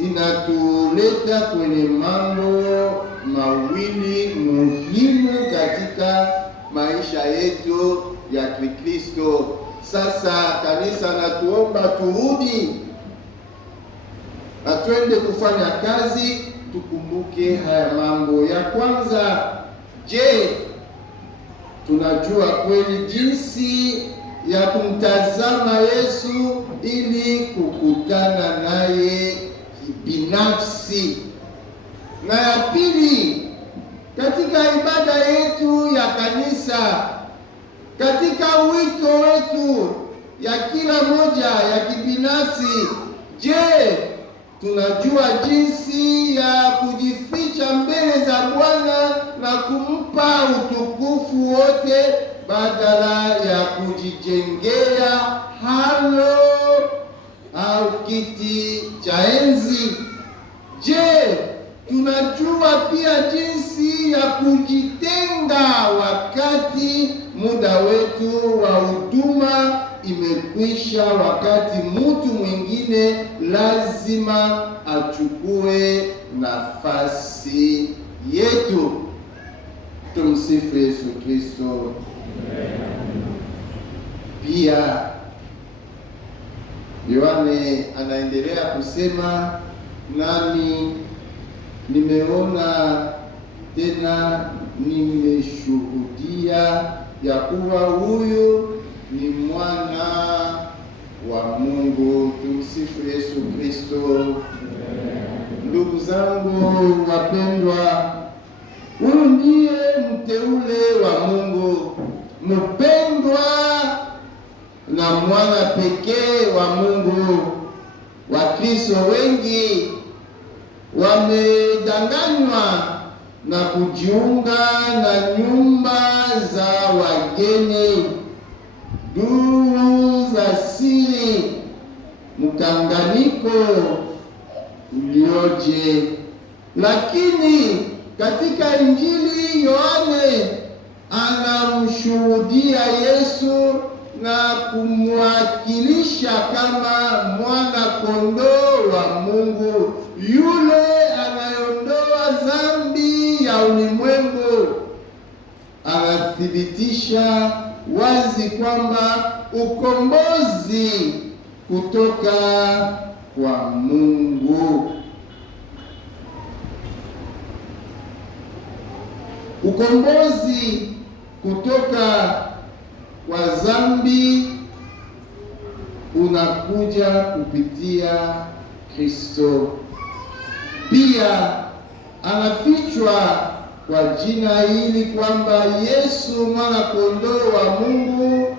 inatuleta kwenye mambo mawili muhimu katika maisha yetu ya Kikristo. Sasa kanisa natuomba turudi na twende kufanya kazi, tukumbuke haya mambo. Ya kwanza, je, tunajua kweli jinsi ya kumtazama Yesu ili kukutana naye binafsi? Na ya pili, katika ibada yetu ya kanisa, katika wito wetu ya kila moja ya kibinafsi, je, tunajua jinsi ya kujificha mbele za Bwana na kumpa utukufu wote badala ya kujijengea halo au kiti cha enzi? Je, tunajua pia jinsi ya kujitenga wakati muda wetu wa huduma imekwisha, wakati mtu mwingine lazima achukue nafasi yetu? Tumsifu Yesu Kristo. Pia Yohane anaendelea kusema, nami nimeona tena nimeshuhudia ya kuwa huyu ni mwana wa Mungu. Tumsifu Yesu Kristo. Ndugu zangu wapendwa, huyu ndiye mteule wa Mungu, mpendwa na mwana pekee wa Mungu. Wakristo wengi wamedanganywa na kujiunga na nyumba za wageni, duru za siri, mkanganyiko ulioje. Lakini katika Injili Yohane anamshuhudia Yesu na kumwakilisha kama mwana kondoo wa Mungu, yule anayeondoa dhambi ya ulimwengu. Anathibitisha wazi kwamba ukombozi kutoka kwa Mungu, ukombozi kutoka kwa dhambi unakuja kupitia Kristo. Pia anafichwa kwa jina hili kwamba Yesu mwana kondoo wa Mungu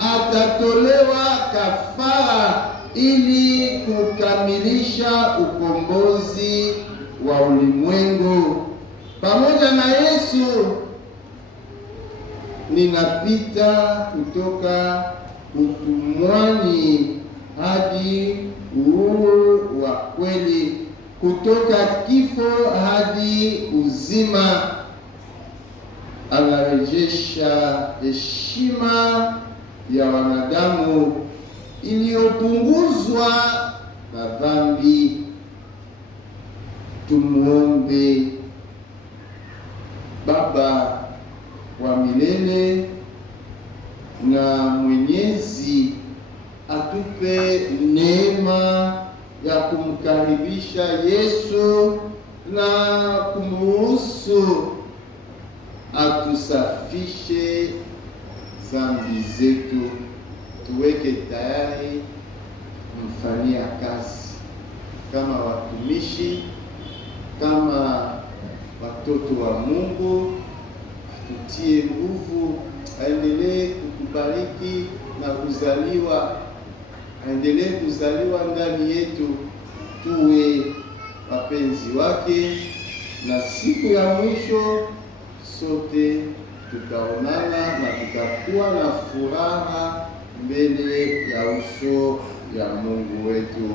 atatolewa kafara ili kukamilisha ukombozi wa ulimwengu. Pamoja na Yesu ninapita kutoka utumwani hadi uhuru wa kweli, kutoka kifo hadi uzima. Anarejesha heshima ya wanadamu iliyopunguzwa na dhambi. Tumuombe. Baba wa milele na Mwenyezi, atupe neema ya kumkaribisha Yesu na kumruhusu atusafishe dhambi zetu. Tuweke tayari kumfanyia kazi kama watumishi, kama watoto wa Mungu. Tutie nguvu, aendelee kutubariki na kuzaliwa, aendelee kuzaliwa ndani yetu, tuwe wapenzi wake, na siku ya mwisho sote tutaonana na tutakuwa na furaha mbele ya uso ya Mungu wetu.